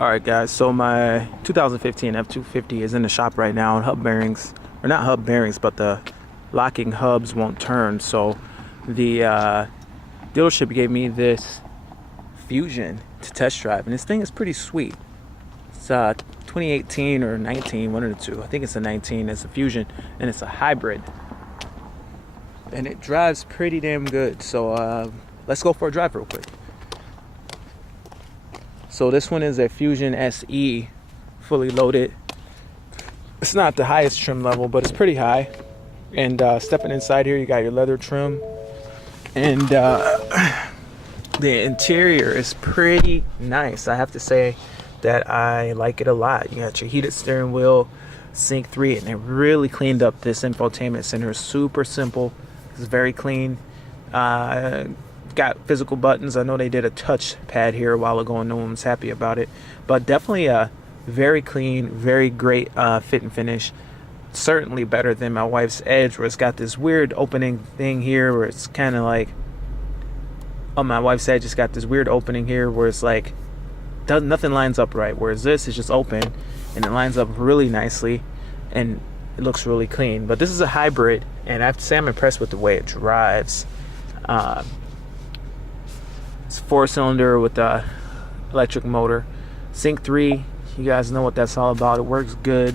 Alright guys, so my 2015 F250 is in the shop right now, and hub bearings, or not hub bearings, but the locking hubs won't turn. So the dealership gave me this Fusion to test drive, and this thing is pretty sweet. It's 2018 or 19, one of the two. I think it's a 19. It's a Fusion, and it's a hybrid. And it drives pretty damn good. So let's go for a drive real quick. So this one is a Fusion SE, fully loaded. It's not the highest trim level, but it's pretty high. And stepping inside here, you got your leather trim. And the interior is pretty nice. I have to say that I like it a lot. You got your heated steering wheel, Sync 3, and they really cleaned up this infotainment center. It's super simple. It's very clean. Got physical buttons. I know they did a touch pad here a while ago and no one was happy about it, but definitely a very clean, very great fit and finish. Certainly better than my wife's Edge, where it's got this weird opening thing here where it's kind of like, oh, my wife's Edge has got this weird opening here where it's like nothing lines up right, whereas this is just open and it lines up really nicely and it looks really clean. But this is a hybrid, and I have to say I'm impressed with the way it drives. It's 4-cylinder with a electric motor. Sync 3, you guys know what that's all about. It works good.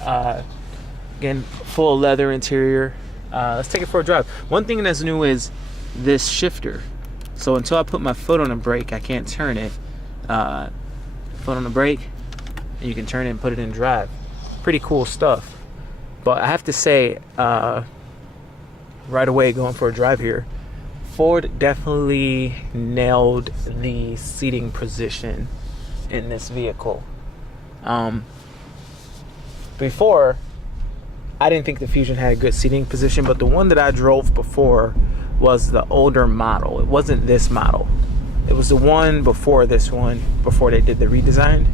Again, full leather interior. Let's take it for a drive. One thing that's new is this shifter. So until I put my foot on the brake, I can't turn it. Foot on the brake, and you can turn it and put it in drive. Pretty cool stuff. But I have to say, right away going for a drive here, Ford definitely nailed the seating position in this vehicle. Before, I didn't think the Fusion had a good seating position, but the one that I drove before was the older model. It wasn't this model. It was the one before this one, before they did the redesign.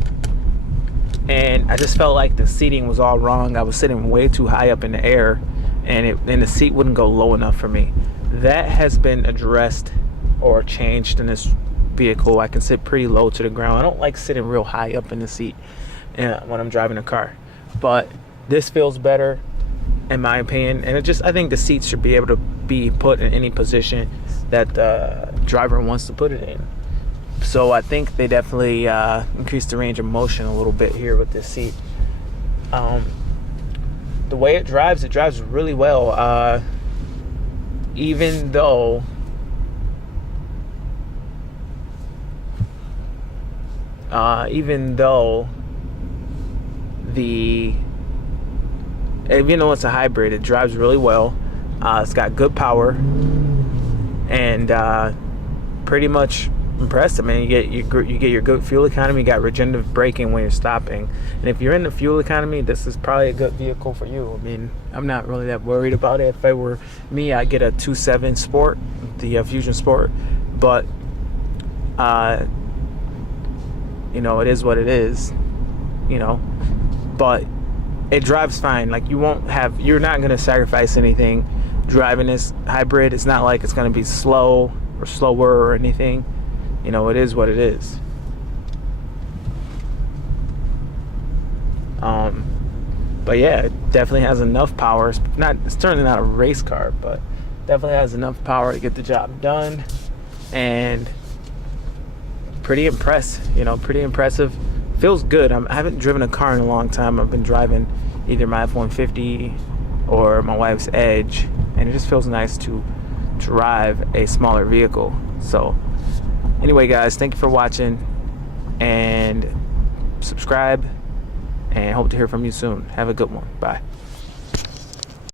And I just felt like the seating was all wrong. I was sitting way too high up in the air, and the seat wouldn't go low enough for me. That has been addressed or changed in this vehicle. I can sit pretty low to the ground. I don't like sitting real high up in the seat when I'm driving a car, but this feels better in my opinion. And I think the seats should be able to be put in any position that the driver wants to put it in. So I think they definitely increased the range of motion a little bit here with this seat. The way it drives really well. Even though it's a hybrid, it drives really well. It's got good power, and pretty much impressive, man. You get your good fuel economy. You got regenerative braking when you're stopping, and if you're in the fuel economy, this is probably a good vehicle for you. I mean, I'm not really that worried about it. If it were me, I'd get a 2.7 Sport, the Fusion Sport, but it is what it is, but it drives fine. Like, you're not going to sacrifice anything driving this hybrid. It's not like it's going to be slow or slower or anything. It is what it is. But yeah, it definitely has enough power. It's certainly not a race car, but definitely has enough power to get the job done. And pretty impressive. Pretty impressive. Feels good. I haven't driven a car in a long time. I've been driving either my F-150 or my wife's Edge, and it just feels nice to drive a smaller vehicle. So anyway, guys, thank you for watching, and subscribe, and hope to hear from you soon. Have a good one. Bye.